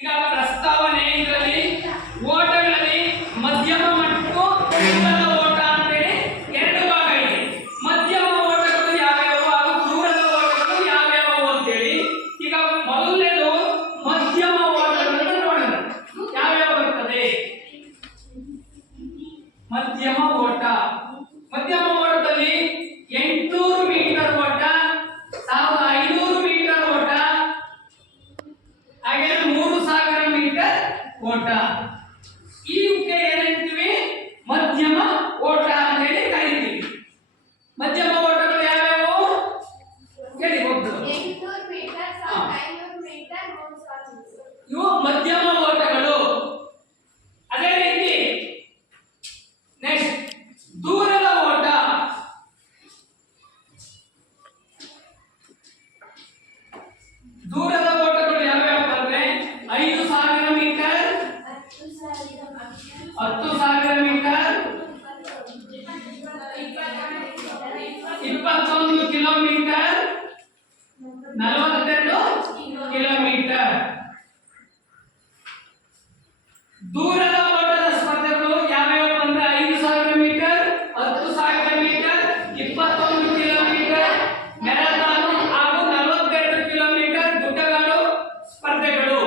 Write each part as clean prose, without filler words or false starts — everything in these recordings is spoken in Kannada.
ಈಗ ಪ್ರಸ್ತಾವನೆ ಇದರಲ್ಲಿ ಓಟಗಳಲ್ಲಿ ಮಧ್ಯಮ ಮತ್ತು ದೂರದ ಓಟ ಅಂತೇಳಿ ಎರಡು ಭಾಗ ಇದೆ. ಮಧ್ಯಮ ಓಟಗಳು ಯಾವ್ಯಾವು ಹಾಗೂ ದೂರದ ಓಟಗಳು ಯಾವ್ಯಾವು ಅಂತೇಳಿ ಈಗ ಮೊದಲನೇದು ಮಧ್ಯಮ ಓಟಗಳನ್ನು ನೋಡೋಣ. ಯಾವ್ಯಾವ ಬರ್ತದೆ? ಮಧ್ಯಮ ಓಟ. ಮಧ್ಯಮ ಓಟದಲ್ಲಿ 800 ಮೀಟರ್ ಓಟ, 1500 ಮೀಟರ್ ಓಟ, ಹಾಗೆ 3000 ಮೀಟರ್ ಓಟ. ಇವಕ್ಕೆ ಏನಂತೀವಿ? ಮಧ್ಯಮ ಓಟ ಅಂತ ಹೇಳಿ ಕರೀತೀವಿ. ಮಧ್ಯಮ ಓಟಗಳು ಯಾವ್ಯಾವು ಹೇಳಿ ಹೋಗ್ತದೆ? 800 ಮೀಟರ್, 1500 ಮೀಟರ್, 3000 ಮೀಟರ್. ಇವು ಮಧ್ಯಮ ಓಟಗಳು. ಅದೇ ರೀತಿ ನೆಕ್ಸ್ಟ್ ದೂರದ ಓಟ. ದೂರದ ಓಟಗಳು ಯಾವ್ಯಾವ ಅಂದ್ರೆ 5000 ಮೀಟರ್, 10,000 ಮೀಟರ್, 21 ಕಿಲೋಮೀಟರ್, 42 ಕಿಲೋಮೀಟರ್. ದೂರದ ಓಟದ ಸ್ಪರ್ಧೆಗಳು ಯಾವ್ಯಾವ ಅಂದ್ರೆ 5,000 ಮೀಟರ್, 10,000 ಮೀಟರ್, 21 ಕಿಲೋಮೀಟರ್, ಮ್ಯಾರಥಾನ್ ಹಾಗೂ 42 ಕಿಲೋಮೀಟರ್ ಗುಡ್ಡಗಾಡು ಸ್ಪರ್ಧೆಗಳು.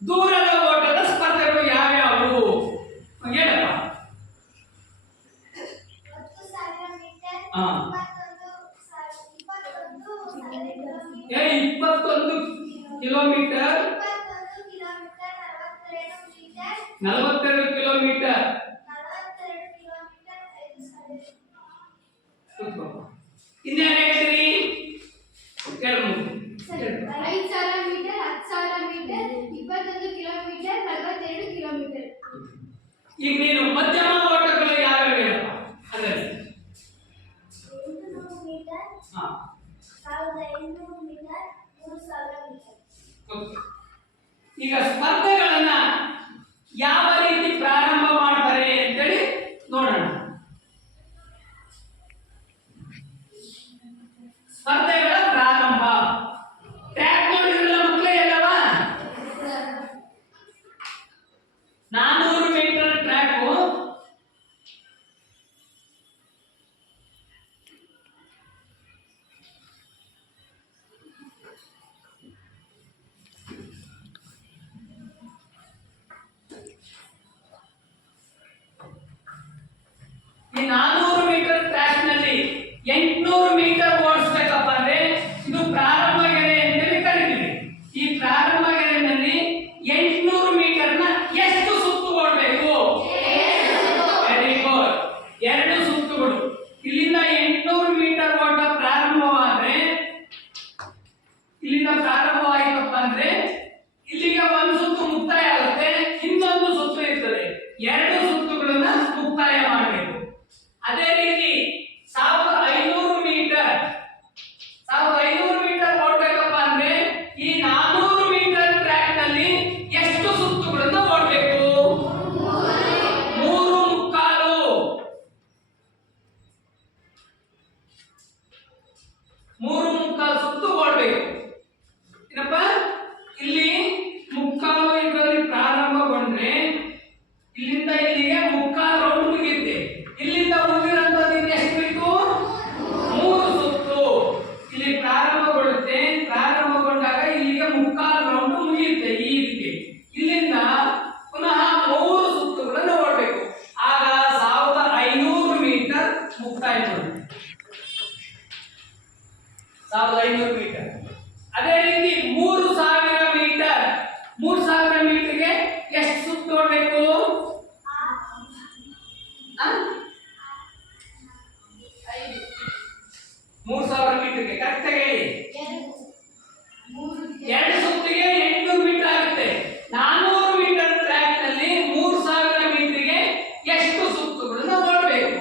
ದೂರದ ಓಟದ ಸ್ಪರ್ಧೆಗಳು ಯಾವ್ಯಾವು ಹೇಳಪ್ಪ? 10,000 ಮೀಟರ್, ಹಾ. 21 ಕಿಲೋಮೀಟರ್, 42 ಕಿಲೋಮೀಟರ್. ಇನ್ನೇನು ಹೇಳ್ತೀರಿ? ಕೇಳ್ಬೋದು. 5,000 ಮೀಟರ್, 10,000 ಮೀಟರ್, 21 ಕಿಲೋಮೀಟರ್, 42 ಕಿಲೋಮೀಟರ್. ಈಗ ನೀನು ಮಧ್ಯಮ ಓಟಗಳು ಯಾವ್ಯಾವ ಹೇಳಪ್ಪ? ಅದರಲ್ಲಿ 800 ಮೀಟರ್, ಹಾ 1500 ಮೀಟರ್, 3000 ಮೀಟರ್. ಓಕೆ. ಈಗ ಸ್ಪರ್ಧೆಗಳನ್ನ ಯಾವ ರೀತಿ ಪ್ರಾರಂಭ ಮಾಡ್ತಾರೆ ಅಂತೇಳಿ ನೋಡೋಣ. ಸ್ಪರ್ಧೆಗಳ ಪ್ರಾರಂಭ ಟ್ರ್ಯಾಕ್ ನೋಡಿದ್ರಲ್ಲ ಮಕ್ಕಳೇ ಎಲ್ಲವ? 400 ಮೀಟರ್ ಟ್ರ್ಯಾಕು ಈ 400 ಮೀಟರ್ ಟ್ರ್ಯಾಕ್ ನಲ್ಲಿ 800 ಮೀಟರ್ ಓಡಿಸಬೇಕಪ್ಪ ಅಂದ್ರೆ ಇದು ಪ್ರಾರಂಭ ಗೆರೆ ಅಂತೇಳಿ ಕರೀತೀವಿ. ಈ ಪ್ರಾರಂಭ ಗೆರೆನಲ್ಲಿ 800 ಮೀಟರ್ನ ಎಷ್ಟು ಸುತ್ತು ಓಡಬೇಕು? Very good. 2 ಸುತ್ತುಗಳು. ಇಲ್ಲಿಂದ 800 ಮೀಟರ್ ಓಟ ಪ್ರಾರಂಭವಾದ್ರೆ ಇಲ್ಲಿಂದ ಪ್ರಾರಂಭವಾಯಿತಪ್ಪ ಅಂದ್ರೆ ಇಲ್ಲಿಗೆ ಒಂದು ಸುತ್ತು ಮುಕ್ತಾಯ ಆಗುತ್ತೆ, ಇನ್ನೊಂದು ಸುತ್ತು ಇರ್ತದೆ. 2 ಸುತ್ತುಗಳನ್ನ ಮುಕ್ತಾಯ ಮಾಡಬೇಕು. ಅದೇ ರೀತಿ 1500 ಮೀಟರ್ ಓಡಬೇಕಪ್ಪ ಅಂದ್ರೆ ಈ 400 ಮೀಟರ್ ಟ್ರ್ಯಾಕ್ ನಲ್ಲಿ ಎಷ್ಟು ಸುತ್ತುಗಳನ್ನು ಓಡಬೇಕು? 3.25 ಸುತ್ತು ಓಡಬೇಕು. ಏನಪ್ಪ ಇಲ್ಲಿ ಮುಕ್ಕಾಲು ಇದರಲ್ಲಿ ಪ್ರಾರಂಭಗೊಂಡ್ರೆ ಇಲ್ಲಿಂದ ಇಲ್ಲಿಗೆ ಮುಕ್ಕಾಲು ರೌಂಡ್ ಮುಗಿಯುತ್ತೆ. ಇಲ್ಲಿಂದ ಉಳಿದಿರೋಂಥದ್ದು ಎಷ್ಟು ಬೇಕು? 3 ಸುತ್ತು. ಇಲ್ಲಿ ಪ್ರಾರಂಭಗೊಳ್ಳುತ್ತೆ, ಪ್ರಾರಂಭಗೊಂಡಾಗ ಇಲ್ಲಿಗೆ ಮುಕ್ಕಾಲು ರೌಂಡ್ ಮುಗಿಯುತ್ತೆ ಈ ರೀತಿ. ಇಲ್ಲಿಂದ ಪುನಃ 3 ಸುತ್ತುಗಳನ್ನು ಓಡಬೇಕು. ಆಗ 1500 ಮೀಟರ್ ಮುಕ್ತಾಯ ಮಾಡುತ್ತೆ. 1500 ಮೀಟರ್. ಅದೇ ರೀತಿ 3000 ಮೀಟರ್. 3000 ಮೀಟರ್ಗೆ ಎಷ್ಟು ಸುತ್ತು ಓಡಬೇಕು? 3000 ಮೀಟರ್ಗೆ ಕರೆಕ್ಟ್ ಆಗಿ ಹೇಳಿ. 2 ಸುತ್ತಿಗೆ 800 ಮೀಟರ್ ಆಗುತ್ತೆ. 400 ಮೀಟರ್ ಟ್ರ್ಯಾಕ್ ನಲ್ಲಿ 3000 ಮೀಟರ್ಗೆ ಎಷ್ಟು ಸುತ್ತುಗಳನ್ನು ಓಡಬೇಕು?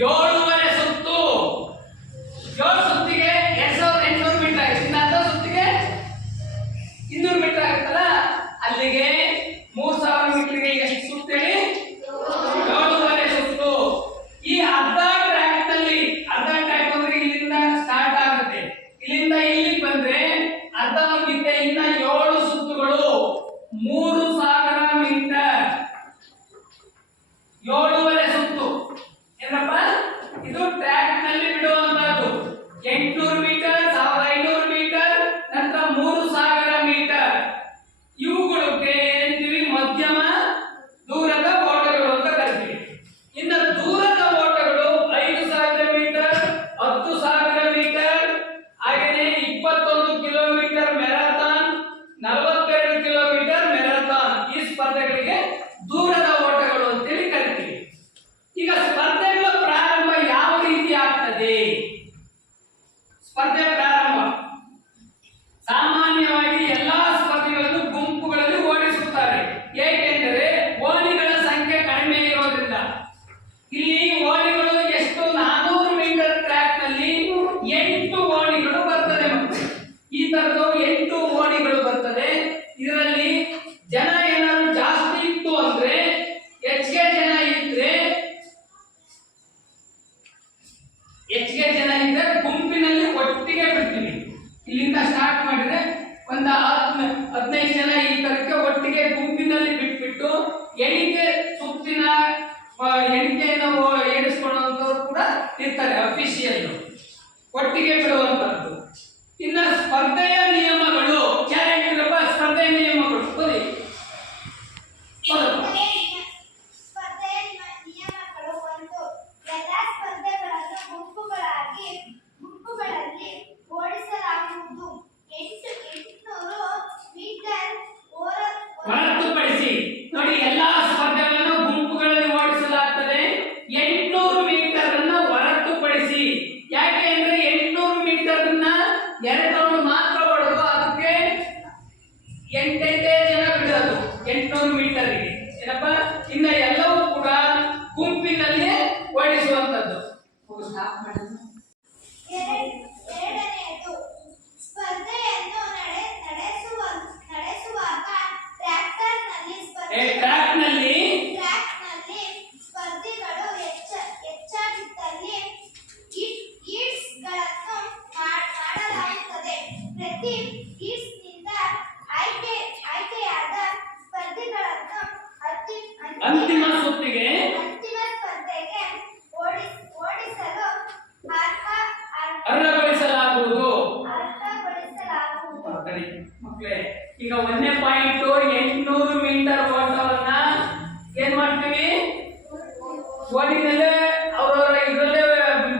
7.5 ಸುತ್ತು. 7 ಸುತ್ತಿಗೆ 2800 ಮೀಟರ್ ಆಗುತ್ತೆ. ಇನ್ನು 10 ಸುತ್ತಿಗೆ 200 ಮೀಟರ್ ಆಗುತ್ತಲ್ಲ, ಅಲ್ಲಿಗೆ 3000 ಮೀಟರ್ಗೆ ಎಷ್ಟು ಸುತ್ತು ಹೇಳಿ? ಸ್ಪರ್ಧೆ ಪ್ರಾರಂಭ. ಸಾಮಾನ್ಯವಾಗಿ ಎಲ್ಲಾ ಸ್ಪರ್ಧೆಗಳನ್ನು ಗುಂಪುಗಳಲ್ಲಿ ಓಡಿಸುತ್ತಾರೆ, ಏಕೆಂದರೆ ಓಣಿಗಳ ಸಂಖ್ಯೆ ಕಡಿಮೆ ಇರೋದ್ರಿಂದ. ಇಲ್ಲಿ ಓಣಿಗಳು ಎಷ್ಟು? 400 ಮೀಟರ್ ಟ್ರ್ಯಾಕ್ ನಲ್ಲಿ 8 ಓಣಿಗಳು ಬರ್ತದೆ. ಈ ತರದ್ದು 8 ಓಣಿಗಳು ಬರ್ತದೆ. ಇದರಲ್ಲಿ ಜನ ಏನಾದ್ರು ಜಾಸ್ತಿ ಇತ್ತು ಅಂದ್ರೆ, ಹೆಚ್ಚಿಗೆ ಜನ ಇದ್ರೆ ಗುಂಪಿನಲ್ಲಿ ಒಟ್ಟಿಗೆ ಬಿಡ್ತೀವಿ. ಇಲ್ಲಿಂದ ಸ್ಟಾರ್ಟ್ ಮಾಡಿದ್ರೆ ಒಂದು 15 ಜನ ಈ ತರಕ್ಕೆ ಒಟ್ಟಿಗೆ ಗುಂಪಿನಲ್ಲಿ ಬಿಟ್ಬಿಟ್ಟು ಎಣಿಕೆ ಸುತ್ತಿನ ಎಣಿಕೆಯನ್ನು ಎಣಿಸ್ಕೊಳ್ಳುವಂಥವ್ರು ಕೂಡ ಇರ್ತಾರೆ, ಅಫಿಷಿಯಲ್ ಒಟ್ಟಿಗೆ ಬಿಡುವಂತದ್ದು. ಇನ್ನು ಸ್ಪರ್ಧೆಯ ನಿಯಮಗಳು ಯಾರ್ಯಾರಿರಪ್ಪ? ಸ್ಪರ್ಧೆಯ ನಿಯಮಗಳು ಸರಿ. ಸ್ಪರ್ಧೆಯ ನಿಯಮಗಳು: 1. ಎಲ್ಲಾ ಸ್ಪರ್ಧೆಗಳನ್ನು ಗುಂಪುಗಳಲ್ಲಿ ಓಡಿಸಲಾಗುವುದು. 800 ಮೀಟರ್ ಹೊರತುಪಡಿಸಿ ನೋಡಿ, ಎಲ್ಲಾ ಸ್ಪರ್ಧೆಗಳನ್ನು ಗುಂಪುಗಳಲ್ಲಿ ಓಡಿಸಲಾಗುತ್ತದೆ. 800 ಮೀಟರ್ ಅನ್ನ ಹೊರತುಪಡಿಸಿ. ಯಾಕೆ ಅಂದ್ರೆ 800 ಮೀಟರ್ ಅನ್ನ 2 ರೌಂಡ್ ಮಾತ್ರ ಓಡೋದು, ಅದಕ್ಕೆ 8 ಜನ ಬಿಡೋದು 800 ಮೀಟರ್ಗೆ ಏನಪ್ಪ. ಇನ್ನ ಎಲ್ಲವೂ ಕೂಡ ಗುಂಪಿನಲ್ಲಿ ಓಡಿಸುವಂತದ್ದು. ಎರಡನೆಯದು, ಸ್ಪರ್ಧೆಯನ್ನು ನಡೆಸುವಾಗ ಟ್ರ್ಯಾಕ್ನಲ್ಲಿ ಸ್ಪರ್ಧಿಗಳು ಹೆಚ್ಚಾಗಿದ್ದಲ್ಲಿ ಈಟ್ಸ್ಗಳನ್ನು ಮಾಡಲಾಗುತ್ತದೆ. ಪ್ರತಿ ಈಟ್ಸ್ನಿಂದ ಆಯ್ಕೆಯಾದ ಸ್ಪರ್ಧಿಗಳನ್ನು ಅಂತಿಮ ಸ್ಪರ್ಧೆಗೆ ಓಡಿಸಲು ಅರ್ಹಗೊಳಿಸಲಾಗುವುದು. ಅರ್ಹಗೊಳಿಸಲಾಗುವುದು. ಮಕ್ಕಳೇ, ಈಗ 1ನೇ ಪಾಯಿಂಟ್ 800 ಮೀಟರ್ ಓಟವನ್ನ ಏನ್ ಮಾಡ್ತೀವಿ? ಓಡಿನಲ್ಲೇ ಅವರವರ ಇದರಲ್ಲೇ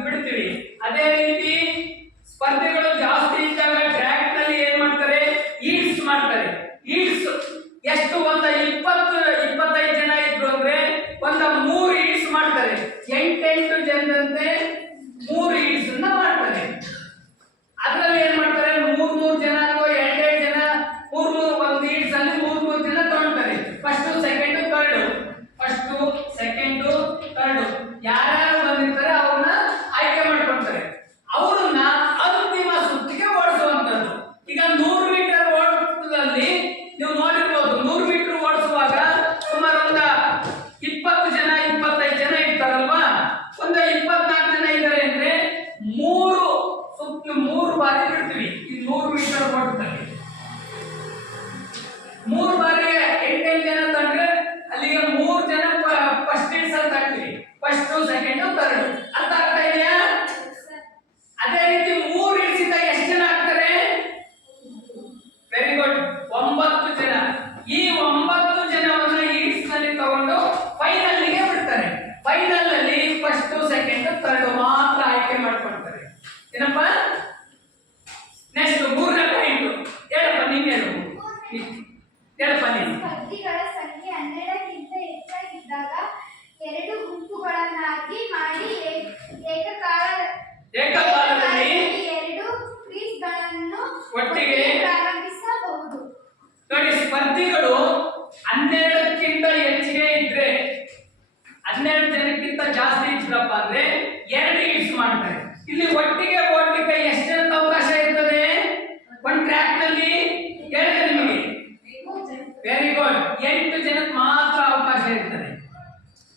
ಬಿಡ್ತೀವಿ. ಅದೇ ರೀತಿ ಸ್ಪರ್ಧೆಗಳು ಜಾಸ್ತಿ ಇದ್ದಾಗ ಟ್ರ್ಯಾಕ್ ನಲ್ಲಿ ಏನ್ ಮಾಡ್ತಾರೆ? ಈಟ್ಸ್ ಮಾಡ್ತಾರೆ. ಈಟ್ಸ್ ಎಷ್ಟು? ಒಂದು 20-25 ಜನ ಇದ್ರು ಅಂದ್ರೆ ಒಂದು 3 ಈಟ್ಸ್ ಮಾಡ್ತಾರೆ. 8 ಜನರಂತೆ 3 ಈಟ್ಸ್ ಅನ್ನ ಮಾಡ್ತಾರೆ. ಅದ್ರಲ್ಲಿ ಏನ್ ಮಾಡ್ತಾರೆ? 3 ಜನ ಅಥವಾ 2 ಜನ 3 ಒಂದು ಈಟ್ಸ್ ಅಲ್ಲಿ 3 ಜನ ತಗೊಳ್ತಾರೆ. ಫಸ್ಟ್ ಸೆಕೆಂಡ್ ಥರ್ಡ್ ಯಾರ್ಯಾರು ಬಂದಿರ್ತಾರೆ ಅವ್ರನ್ನ ಆಯ್ಕೆ ಮಾಡ್ಕೊಳ್ತಾರೆ. ಅವ್ರನ್ನ ಅಂತಿಮ ಸುತ್ತಿಗೆ ಓಡಿಸುವಂತದ್ದು. ಈಗ 100 ಮೀಟರ್ ಓಟದಲ್ಲಿ ನೀವು ನೋಡಿರ್ಬೋದು, 100 ಮೀಟರ್ ಓಡಿಸುವಾಗ ಸುಮಾರು ಒಂದು 20 ಜನ 25 ಜನ ಇರ್ತಾರಲ್ವಾ. ಒಂದು 24 ಜನ ಇದ್ದಾರೆ ಅಂದ್ರೆ 3 ಬಾರಿ ಬಿಡ್ತೀವಿ. ಈ 100 ಮೀಟರ್ ಓಟದಲ್ಲಿ 3 ಬಾರಿ 8 ಜನ ತಂದ್ರೆ ಅಲ್ಲಿಗೆ 3 ಜನ ಫಸ್ಟ್ ಇಡ್ಸ್ ಅಲ್ಲಿ ತರ್ತೀವಿ. First second third. ಅರ್ಥ ಆಗ್ತಾ ಇದೆಯಾ? ಅದೇ ರೀತಿ 3 ಇಡ್ಸಿಂದ ಎಷ್ಟು ಜನ ಆಗ್ತಾರೆ? ವೆರಿ ಗುಡ್, 9 ಜನ. ಈ 9 ಜನವನ್ನ ಈಡ್ಸ್ ನಲ್ಲಿ ತಗೊಂಡು ಫೈನಲ್ಗೆ ಬಿಡ್ತಾರೆ. ಫೈನಲ್ ಅಲ್ಲಿ ಫಸ್ಟ್ ಸೆಕೆಂಡ್ ಥರ್ಡ್ ಮಾತ್ರ ಆಯ್ಕೆ ಮಾಡ್ಕೊಳ್ತಾರೆ. ಏನಪ್ಪ? ನೆಕ್ಸ್ಟ್ 3ನೇ ಪಾಯಿಂಟ್ ಹೇಳಪ್ಪ. ನೀನು ಹೇಳಪ್ಪ ನೀನು. ಸ್ಪರ್ಧಿಗಳ ಸಂಖ್ಯೆ 12ಕ್ಕಿಂತ ಹೆಚ್ಚಾಗಿದ್ದಾಗ 2 ಗುಂಪುಗಳನ್ನಾಗಿ ಮಾಡಿ ಏಕಕಾಲದಲ್ಲಿ 2 ಕ್ರೀಸ್ಗಳನ್ನು ಒಟ್ಟಿಗೆ ಪ್ರಾರಂಭಿಸಬಹುದು. ನೋಡಿ, ಸ್ಪರ್ಧಿಗಳು 12ಕ್ಕಿಂತ ಹೆಚ್ಚಿಗೆ ಇದ್ರೆ, 12 ಜನಕ್ಕಿಂತ ಜಾಸ್ತಿ ಇದ್ರಪ್ಪ ಅಂದ್ರೆ 2 ಈಟ್ಸ್ ಮಾಡ್ತಾರೆ. ಇಲ್ಲಿ ಒಟ್ಟಿಗೆ ಓಡ್ಲಿಕ್ಕೆ ಎಷ್ಟು ಜನಕ್ಕೆ ಅವಕಾಶ ಇರ್ತದೆ? ಒಂದು ಟ್ರ್ಯಾಕ್ ನಲ್ಲಿ ಹೇಳಿದೆ ನಿಮಗೆ. ವೆರಿ ಗುಡ್, 8 ಜನಕ್ಕೆ ಮಾತ್ರ ಅವಕಾಶ ಇರ್ತದೆ.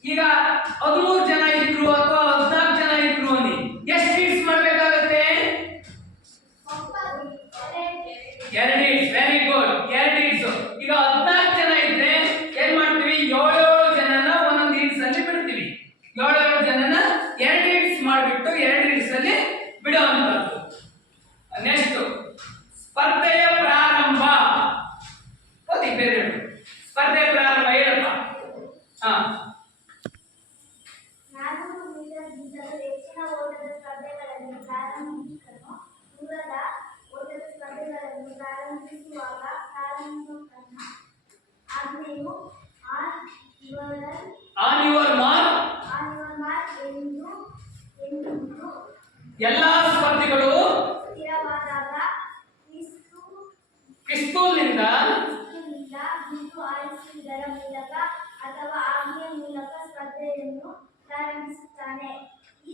ಈಗ 13 ಜನ ಇದ್ರು ಅಥವಾ 14 ಜನ ಇದ್ರು ಅಲ್ಲಿ ಎಷ್ಟು ಈಟ್ಸ್ ಮಾಡ್ಬೇಕಾಗುತ್ತೆ? 2 ಈಟ್ಸ್. Very good, 2 eats. ಈಗ 14 ಜನ ಇದ್ರೆ ಏನ್ ಮಾಡ್ತೀವಿ? 7 ಜನನ ಒಂದೊಂದು ಈಟ್ಸ್ ಅಲ್ಲಿ ಬಿಡ್ತೀವಿ. 7 ಜನನ 2 ಈಟ್ಸ್ ಮಾಡಿಬಿಟ್ಟು 2 ಈಟ್ಸ್ ಅಲ್ಲಿ ಬಿಡುವಂತದ್ದು. ನೆಕ್ಸ್ಟ್ ಸ್ಪರ್ಧೆಯ ಪ್ರಾರಂಭ. ಓದಿ ಬೇರೆ ಸ್ಪರ್ಧೆ ಪ್ರಾರಂಭ ಹೇಳಪ್ಪ. 400 ಮೀಟರ್ಗಿಂತಲೂ ಹೆಚ್ಚಿನ ಓಟದ ಸ್ಪರ್ಧೆಗಳನ್ನು ಪ್ರಾರಂಭಿಸಲು ದೂರದ ಓಟದ ಸ್ಪರ್ಧೆಗಳನ್ನು ಪ್ರಾರಂಭಿಸಲು ಪಿಸ್ತೂಲ್ನಿಂದ ಗುಂಡು ಹಾರಿಸುವುದರ ಮೂಲಕ ಅಥವಾ ಆಜ್ಞೆಯ ಮೂಲಕ ಸ್ಪರ್ಧೆಯನ್ನು ಪ್ರಾರಂಭಿಸುತ್ತಾನೆ. ಈ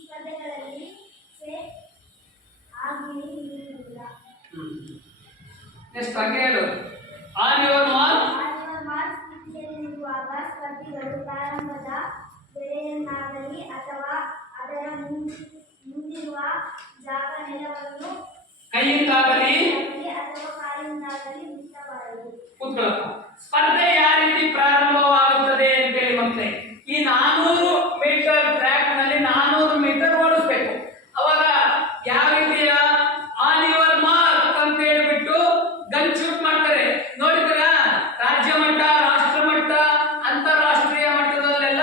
ಸ್ಪರ್ಧೆಗಳಲ್ಲಿ ಸೇಫ್ ಆಜ್ಞೆಯು ಇರುವುದಿಲ್ಲ. ನೆಕ್ಸ್ಟ್ ಹಾಗೆ ಹೇಳು. ಆನ್ ಯುವರ್ ಮಾರ್ಕ್ ಸ್ಥಿತಿಯಲ್ಲಿರುವಾಗ ಸ್ಪರ್ಧಿಗಳು ಪ್ರಾರಂಭದ ಗೆರೆಯನ್ನಾಗಲಿ ಅಥವಾ ಅದರ ಮುಂದಿರುವ ಜಾಗ ನೆಲವನ್ನು ಕೈಯಿಂದಾಗಲಿ ಅಥವಾ ಕಾಲಿಂದಾಗಲಿ ಮುಟ್ಟಬಾರದು. ಕೂತ್ಕೊಳ್ಳಪ್ಪ. ಸ್ಪರ್ಧೆ ಯಾವ ರೀತಿ ಪ್ರಾರಂಭವಾಗುತ್ತದೆ ಅಂತೇಳಿ ಮತ್ತೆ ಈ 400 ಮೀಟರ್ ಟ್ರ್ಯಾಕ್ ನಲ್ಲಿ 400 ಮೀಟರ್ ಓಡಿಸ್ಬೇಕು. ಅವಾಗ ಯಾವ ರೀತಿಯ ಆನ್ ಯುವರ್ ಮಾರ್ಕ್ ಅಂತ ಹೇಳ್ಬಿಟ್ಟು ಗನ್ ಶೂಟ್ ಮಾಡ್ತಾರೆ. ನೋಡಿದ್ರ ರಾಜ್ಯ ಮಟ್ಟ, ರಾಷ್ಟ್ರ ಮಟ್ಟ, ಅಂತಾರಾಷ್ಟ್ರೀಯ ಮಟ್ಟದಲ್ಲೆಲ್ಲ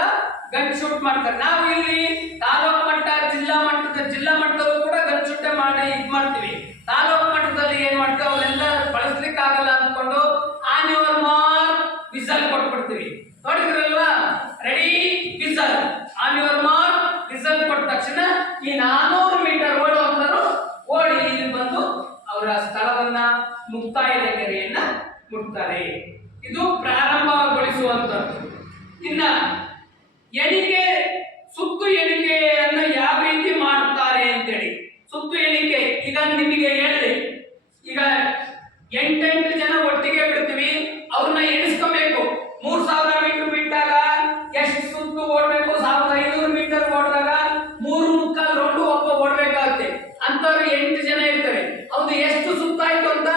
ಗನ್ ಶೂಟ್ ಮಾಡ್ತಾರೆ. ನಾವು ಇಲ್ಲಿ ತಾಲೂಕು ಮಟ್ಟ, ಜಿಲ್ಲಾ ಮಟ್ಟದಲ್ಲೂ ಕೂಡ ಗನ್ ಶೂಟ್ ಮಾಡಿ ಇದ್ ಮಾಡ್ತೀವಿ. ತಾಲೂಕು ಮಟ್ಟದಲ್ಲಿ ಏನ್ ಮಾಡ್ತೀವಿ ಅವನ್ನೆಲ್ಲ ಬಳಸ್ಲಿಕ್ಕೆ ಆಗಲ್ಲ ಅಂದ್ಕೊಂಡು ಆನ್ ಯುವರ್ ಮಾರ್ಕ್ ವಿಸಲ್ ಕೊಟ್ಬಿಡ್ತೀವಿ. ನೋಡಿದ್ರಲ್ವಾ? Ready whistle, on your mark whistle ಕೊಟ್ಟ ತಕ್ಷಣ ಈ 400 ಮೀಟರ್ ಓಡುವಂತರು ಓಡಿ ಇಲ್ಲಿ ಬಂದು ಅವರ ಸ್ಥಳವನ್ನ ಮುಕ್ತಾಯದ ಗೆರೆಯನ್ನ ಮುಟ್ತಾರೆ. ಇದು ಪ್ರಾರಂಭಗೊಳಿಸುವಂತದ್ದು. ಇನ್ನ ಎಣಿಕೆ, ಸುತ್ತು ಎಣಿಕೆಯನ್ನು ಯಾವ ರೀತಿ ಮಾಡ್ತಾರೆ ಅಂತೇಳಿ. ಸುತ್ತು ಎಣಿಕೆ ಈಗ ನಿಮಗೆ ಹೇಳಿದೆ. ಈಗ 8 ಜನ ಒಟ್ಟಿಗೆ ಬಿಡ್ತೀವಿ, ಅವ್ರನ್ನ ಎಣಿಸ್ಕೋಬೇಕು. 3000 ಮೀಟರ್ ಬಿಟ್ಟಾಗ ಎಷ್ಟು ಸುತ್ತು ಓಡಬೇಕು, 1500 ಮೀಟರ್ ಓಡಿದಾಗ 3.25 ರೌಂಡ್ ಒಬ್ಬ ಓಡಬೇಕಾಗುತ್ತೆ. ಅಂತವ್ರು 8 ಜನ ಇರ್ತಾರೆ. ಅವ್ರು ಎಷ್ಟು ಸುತ್ತಾಯ್ತು ಅಂತ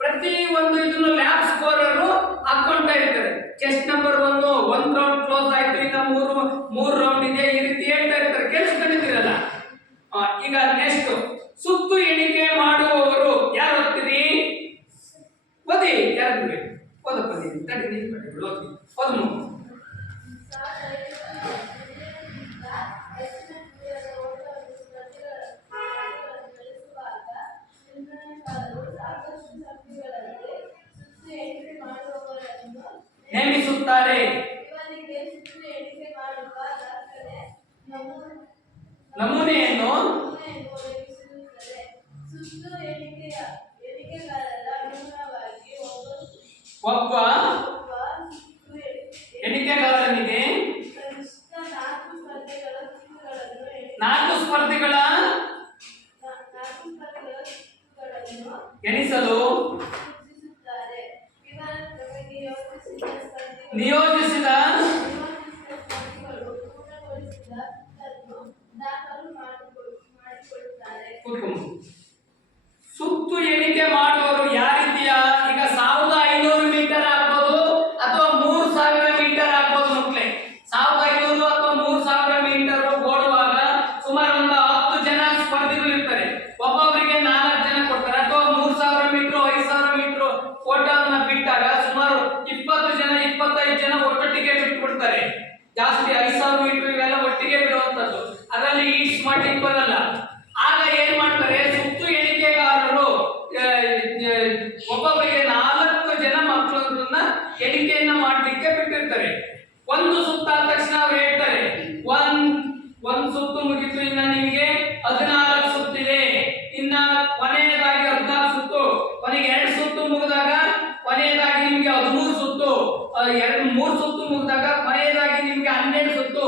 ಪ್ರತಿ ಒಂದು ಇದನ್ನು ಲ್ಯಾಬ್ ಸ್ಕೋರರ್ ಹಾಕೊಂತಾ ಇರ್ತಾರೆ. ಚೆಸ್ಟ್ ನಂಬರ್ 1 ರೌಂಡ್ ಕ್ಲೋಸ್ ಆಯ್ತು, ಇನ್ನ 3 ರೌಂಡ್ ಇದೆ, ಈ ರೀತಿ ಹೇಳ್ತಾ ಇರ್ತಾರೆ. ಕೇಳಿಸ್ಕೊಂಡಿದ್ದೀರಲ್ಲ? ಈಗ ನೆಕ್ಸ್ಟ್ ಸುತ್ತು ಎಣಿಕೆ ಮಾಡುವವರು ಯಾರು ಓದ್ತೀರಿ? ಓದಿ, ಯಾರು ಓದಪ್ಪ ನೀವು. ತಡಿ ನಿಂತ್ಕೊಳ್ಳಿ, ಓದಿ ಓದು. ನೇಮಿಸುತ್ತಾರೆ. ನಮೂನೆಯನ್ನು ಒಬ್ಬ ಎಣಿಕೆಗಾರನಿಗೆ 4 ಸ್ಪರ್ಧಿಗಳ ಎಣಿಸಲು ನಿಯೋಜಿಸಿದ ಸುತ್ತು ಎಣಿಕೆ ಮಾಡುವವರು ಯಾವ ರೀತಿಯ? ಈಗ 1500 ಮೀಟರ್ ಆಗ್ಬೋದು ಅಥವಾ 3000 ಮೀಟರ್ ಆಗ್ಬೋದು. ಮಕ್ಕಳೇ 1500 ಅಥವಾ 3000 ಮೀಟರ್ ಓಡುವಾಗ ಸುಮಾರು ಒಂದು 10 ಜನ ಸ್ಪರ್ಧಿಗಳು ಇರ್ತಾರೆ. ಒಬ್ಬೊಬ್ಬರಿಗೆ 4 ಜನ ಕೊಡ್ತಾರೆ. ಅಥವಾ 3000 ಮೀಟರ್ 5000 ಮೀಟರ್ ಓಟವನ್ನ ಬಿಟ್ಟಾಗ ಸುಮಾರು 20 ಜನ 25 ಜನ ಒಟ್ಟೊಟ್ಟಿಗೆ ಬಿಟ್ಬಿಡ್ತಾರೆ. ಜಾಸ್ತಿ 5000 ಮೀಟರ್ ಇವೆಲ್ಲ ಒಟ್ಟಿಗೆ ಬಿಡುವಂತದ್ದು. ಅದರಲ್ಲಿ ಈಟ್ಸ್ ಮಾಡ್ಲಿಕ್ಕೆ ಬರಲ್ಲ. ಆಗ ಏನ್ ಮಾಡ್ತಾರೆ, ಸುತ್ತು ಎಣಿಕೆಗಾರರು ಒಬ್ಬೊಬ್ಬರಿಗೆ 4 ಜನ ಮಕ್ಕಳನ್ನ ಎಣಿಕೆಯನ್ನ ಮಾಡ್ಲಿಕ್ಕೆ ಬಿಟ್ಟಿರ್ತಾರೆ. ಒಂದು ಸುತ್ತಾದ ತಕ್ಷಣ ಅವ್ರು ಹೇಳ್ತಾರೆ, ಒಂದ್ ಸುತ್ತು ಮುಗಿತು, ಇನ್ನ ನಿಮಗೆ 14 ಸುತ್ತಿದೆ, ಇನ್ನ ಕೊನೆಯದಾಗಿ 14 ಸುತ್ತು, ಕೊನೆಗೆ 2 ಸುತ್ತು ಮುಗಿದಾಗ ಕೊನೆಯದಾಗಿ ನಿಮ್ಗೆ 13 ಸುತ್ತು, 3 ಸುತ್ತು ಮುಗಿದಾಗ ಕೊನೆಯದಾಗಿ ನಿಮ್ಗೆ 12 ಸುತ್ತು.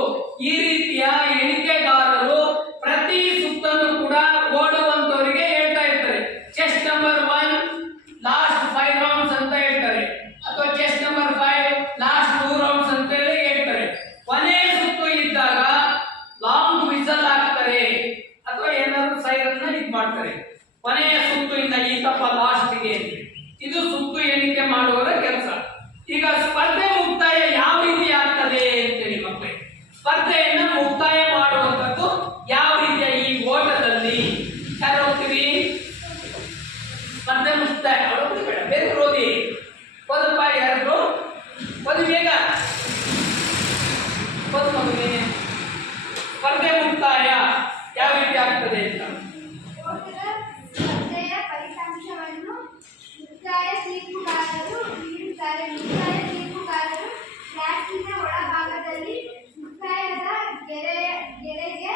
ಈ ರೀತಿಯ ಎಣಿಕೆಗಾರರು ಪ್ರತಿ ಸುತ್ತನ್ನು ಕೂಡ ಓಡುವಂತವರಿಗೆ ಹೇಳ್ತಾ ಇರ್ತಾರೆ. ಚೆಸ್ಟ್ ನಂಬರ್ 1 ಲಾಸ್ಟ್ 5 ರೌಂಡ್ಸ್ ಅಂತ ಹೇಳ್ತಾರೆ, ಅಥವಾ ಚೆಸ್ಟ್ ನಂಬರ್ 5 ಲಾಸ್ಟ್ 2 ರೌಂಡ್ಸ್ ಅಂತ ಹೇಳ್ತಾರೆ. ಕೊನೆಯ ಸುತ್ತು ಇದ್ದಾಗ ಲಾಂಗ್ ವಿಸಲ್ ಹಾಕ್ತಾರೆ ಅಥವಾ ಏನಾದ್ರು ಸೈರನ್ನ ಇದು ಮಾಡ್ತಾರೆ. ಕೊನೆಯ ಸುತ್ತು ಇಂದ ಈ ತಪ್ಪ ಲಾಸ್ಟ್ಗೆ. ಇದು ಸುತ್ತು ಎಣಿಕೆ ಮಾಡುವವರ ಕೆಲಸ. ಈಗ ಸ್ಪರ್ಧೆ ಮುಕ್ತಾಯ ಯಾವ ರೀತಿ ಆಗ್ತದೆ ಅಂತೇಳಿ ಮಕ್ಕಳೇ. ಸ್ಪರ್ಧೆಯನ್ನ ಮುಕ್ತಾಯ ಮಾಡುವಂತದ್ದು ಯಾವ ರೀತಿಯ ಈ ಓಟದಲ್ಲಿ ಯಾರು ಹೋಗ್ತೀವಿ? ಸ್ಪರ್ಧೆ ಮುಕ್ತಾಯ ಅವರೊಬ್ಬರು ಬೇಡ, ಬೇರೆ ಓದಿ ಓದಪ್ಪ. ಯಾರು ಓದಿ ಬೇಗ ಓದು ಮಗುವೆ. ಸ್ಪರ್ಧೆ ಮುಕ್ತಾಯ ಯಾವ ರೀತಿ ಆಗ್ತದೆ ಅಂತ. ಸ್ಪರ್ಧೆಯ ಫಲಿತಾಂಶವನ್ನು ಮುಕ್ತಾಯ ತೀರ್ಪುಗಾರರು ನೀಡುತ್ತಾರೆ. ಮುಕ್ತಾಯ ತೀರ್ಪುಗಾರರು ಟ್ರ್ಯಾಕಿನ ಒಳಭಾಗದಲ್ಲಿ ಮುಕ್ತಾಯದ ಗೆರೆಗೆ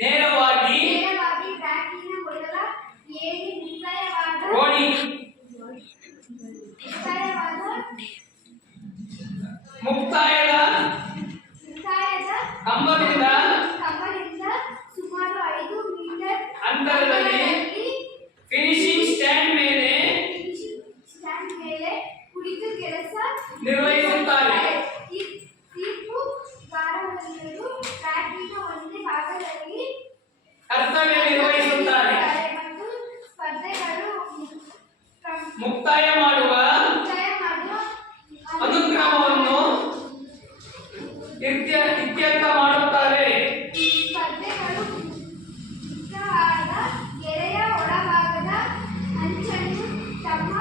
ನೇರವಾಗಿ ಟ್ರ್ಯಾಕಿನ ಮೊದಲ ಏಣಿ ಮುಕ್ತಾಯವಾದ ದೋಣಿ, ಮುಕ್ತಾಯದ ಕಂಬದಿಂದ ಸುಮಾರು 5 ಮೀಟರ್ ಅಂತರದಲ್ಲಿ ಫಿನಿಶಿಂಗ್ ಸ್ಟ್ಯಾಂಡ್ ಮೇಲೆ ಸ್ಟ್ಯಾಂಡ್ ಮೇಲೆ ಕುಳಿತು ಕೆಲಸ ನಿರ್ವಹಿಸುತ್ತಾರೆ. ತೀರ್ಪುಗಾರರು ಟ್ರ್ಯಾಕಿನ ಒಂದೇ ಭಾಗದಲ್ಲಿ ಕರ್ತವ್ಯ ನಿರ್ವಹಿಸುತ್ತಾರೆ. ಮತ್ತು ಸ್ಪರ್ಧೆಗಳು ಮುಕ್ತಾಯ ಮಾಡುವ ಅನುಕ್ರಮವನ್ನು ಇತ್ಯರ್ಥ ಮಾಡುತ್ತಾರೆ. ಸ್ಪರ್ಧೆಗಳು ಮುಕ್ತವಾದ ಗೆರೆಯ ಒಳಭಾಗದ ಅಂಚನ್ನು ತಮ್ಮ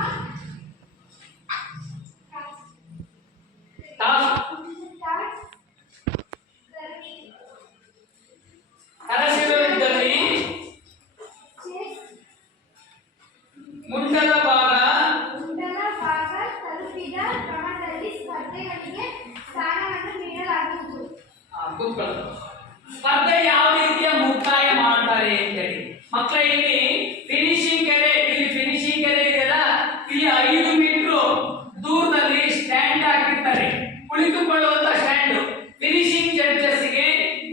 ಹರಸಿರವಿದ್ದಲ್ಲಿ ಮುಂಡದ ಭಾಗ ತಲುಪಿದ ಕ್ರಮದಲ್ಲಿ ಸ್ಪರ್ಧೆಗಳಿಗೆ ಸ್ಥಾನವನ್ನು ನೀಡಲಾಗುವುದು. ಕೂತ್ಕೊಳ್ಳಿ. ಸ್ಪರ್ಧೆ ಯಾವ ರೀತಿಯ ಮುಕ್ತಾಯ ಮಾಡ್ತಾರೆ ಅಂತೇಳಿ ಮಕ್ಕಳ ಇಲ್ಲಿ ಫಿನಿಶಿಂಗ್ ಗೆರೆ ಇದೆಯಲ್ಲ, ಇಲ್ಲಿ 5 ಮೀಟರ್ ದೂರದಲ್ಲಿ ಸ್ಟ್ಯಾಂಡ್ ಹಾಕಿರ್ತಾರೆ, ಕುಳಿತುಕೊಳ್ಳುವಂತ ಸ್ಟ್ಯಾಂಡ್. ಫಿನಿಶಿಂಗ್ ಜಡ್ಜಸ್ಗೆ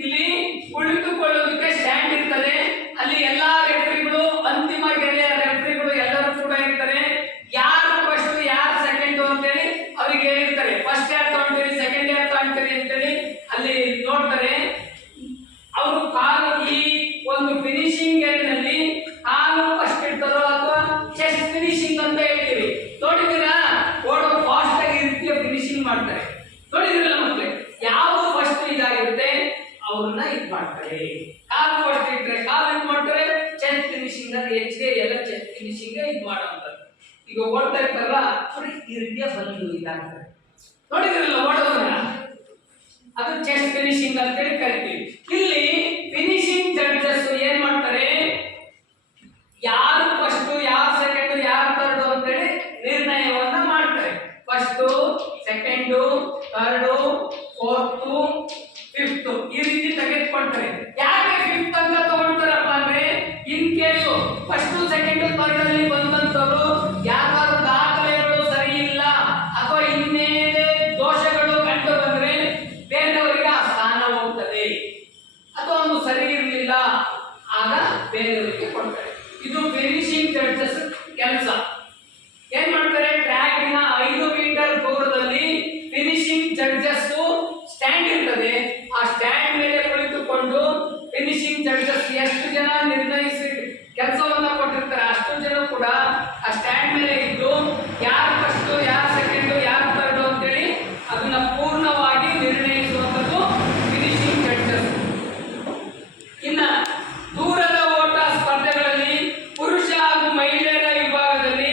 ಇಲ್ಲಿ ಕುಳಿತುಕೊಳ್ಳೋದಕ್ಕೆ ಸ್ಟ್ಯಾಂಡ್ ಇರ್ತದೆ. ಅಲ್ಲಿ ಎಲ್ಲಾ ರೆಫ್ರಿಗಳು, ಅಂತಿಮ ಗೆರೆಯ ರೆಫ್ರಿಗಳು ಎಲ್ಲರೂ ಕೂಡ ಇರ್ತಾರೆ. ಯಾರು ಫಸ್ಟ್ ಯಾರು ಸೆಕೆಂಡ್ ಅಂತೇಳಿ ಅವರಿಗೆ ಹೇಳಿರ್ತಾರೆ. ಫಸ್ಟ್ ಯಾರು ತಗೊಂತೀರಿ, ಸೆಕೆಂಡ್ ಯಾರು ತಗೊಂತೀರಿ ಅಂತೇಳಿ ಅಲ್ಲಿ ನೋಡ್ತಾರೆ. ಅವರು ಕಾಲು ಈ ಒಂದು ಫಿನಿಶಿಂಗ್ ಗೆರೆನಲ್ಲಿ ಕಾಲು ಫಸ್ಟ್ ಇಡ್ತಾರೋ ಅಥವಾ ಚೆಸ್ಟ್ ಫಿನಿಶಿಂಗ್ ಅಂತ ಹೇಳ್ತೀವಿ. ನೋಡಿದ್ದೀರಾ, ಓಡೋ ಫಾಸ್ಟ್ ಆಗಿ ರೀತಿಯ ಫಿನಿಶಿಂಗ್ ಮಾಡ್ತಾರೆ. ನೋಡಿದಿರಲ್ಲ ಮಕ್ಕಳೇ, ಯಾವುದು ಫಸ್ಟ್ ಇದಾಗಿರುತ್ತೆ ಅವ್ರನ್ನ ಇದು ಮಾಡ್ತಾರೆ. ಕಾಲು ಫಸ್ಟ್ ಇಟ್ರೆ ಕಾಲು ಇದು ಮಾಡ್ತಾರೆ, ಚೆಸ್ಟ್ ಫಿನಿಶಿಂಗ್ ಅಂತ ಹೆಚ್ಚಿಗೆ ಎಲ್ಲ ಚೆಸ್ಟ್ ಫಿನಿಶಿಂಗ್ ಇದು ಮಾಡುವಂಥದ್ದು. ಈಗ ಓಡ್ತಾ ಇರ್ತಾರಲ್ಲ, ನೋಡಿ ಈ ರೀತಿಯ ಬಂದು ಇದಾಗ್ತದೆ. ನೋಡಿದಿರಲ್ಲ ಓಡೋದನ್ನ, ಅದು ಚೆಸ್ಟ್ ಫಿನಿಶಿಂಗ್ ಅಂತೇಳಿ ಕರಿತೀವಿ. ಇಲ್ಲಿ ಫಿನಿಶಿಂಗ್ ಜಡ್ಜಸ್ ಏನ್ ಮಾಡ್ತಾರೆ, ಯಾರು ಫಸ್ಟ್ ಯಾರು ಸೆಕೆಂಡ್ ಯಾರು ಥರ್ಡ್ ಅಂತೇಳಿ ನಿರ್ಣಯವನ್ನ ಮಾಡ್ತಾರೆ. First, second, third, fourth, fifth ಈ ರೀತಿ ತೆಗೆದುಕೊಳ್ತಾರೆ. ಯಾಕೆ ಫಿಫ್ತ್ ಅಂತ ತಗೊಳ್ತಾರಪ್ಪ ಅಂದ್ರೆ, in case first second third ಅಲ್ಲಿ ಬಂದಂತವರು ಯಾರು ದಾಖಲೆಗಳು ಸರಿ ಇಲ್ಲ ಅಥವಾ ಇನ್ನೇನೇ ದೋಷಗಳು ಕಂಡು ಬಂದ್ರೆ ಬೇರೆಯವರಿಗೆ ಆ ಸ್ಥಾನ ಹೋಗ್ತದೆ, ಅಥವಾ ಒಂದು ಸರಿ ಇರಲಿಲ್ಲ ಆಗ ಬೇರೆಯವರಿಗೆ ಕೊಡ್ತಾರೆ. ಇದು ಫಿನಿಶಿಂಗ್ ಜಡ್ಜಸ್ ಕೆಲಸ. ಏನ್ ಮಾಡ್ತಾರೆ, ಟ್ರ್ಯಾಕಿನ 5 ಮೀಟರ್ ದೂರದಲ್ಲಿ ಫಿನಿಶಿಂಗ್ ಜಡ್ಜಸ್ ಸ್ಟ್ಯಾಂಡ್ ಇರ್ತದೆ. ಆ ಸ್ಟ್ಯಾಂಡ್ ಮೇಲೆ ಕುಳಿತುಕೊಂಡು ಫಿನಿಶಿಂಗ್ ಜಡ್ಜಸ್ ಎಷ್ಟು ಜನ ನಿರ್ಣಯಿಸಿ ಕೆಲಸವನ್ನ ಕೊಟ್ಟಿರ್ತಾರೆ ಅಷ್ಟು ಜನ ಕೂಡ ಆ ಸ್ಟ್ಯಾಂಡ್ ಮೇಲೆ ಇದ್ದು ಯಾರು ಫಸ್ಟ್ ಯಾರು ಸೆಕೆಂಡ್ ಯಾರು ಥರ್ಡ್ ಅಂತೇಳಿ ಅದನ್ನ ಪೂರ್ಣವಾಗಿ ನಿರ್ಣಯಿಸುವಂಥದ್ದು ಫಿನಿಶಿಂಗ್ ಜಡ್ಜಸ್. ಇನ್ನ ದೂರದ ಓಟ ಸ್ಪರ್ಧೆಗಳಲ್ಲಿ ಪುರುಷ ಹಾಗೂ ಮಹಿಳೆಯರ ವಿಭಾಗದಲ್ಲಿ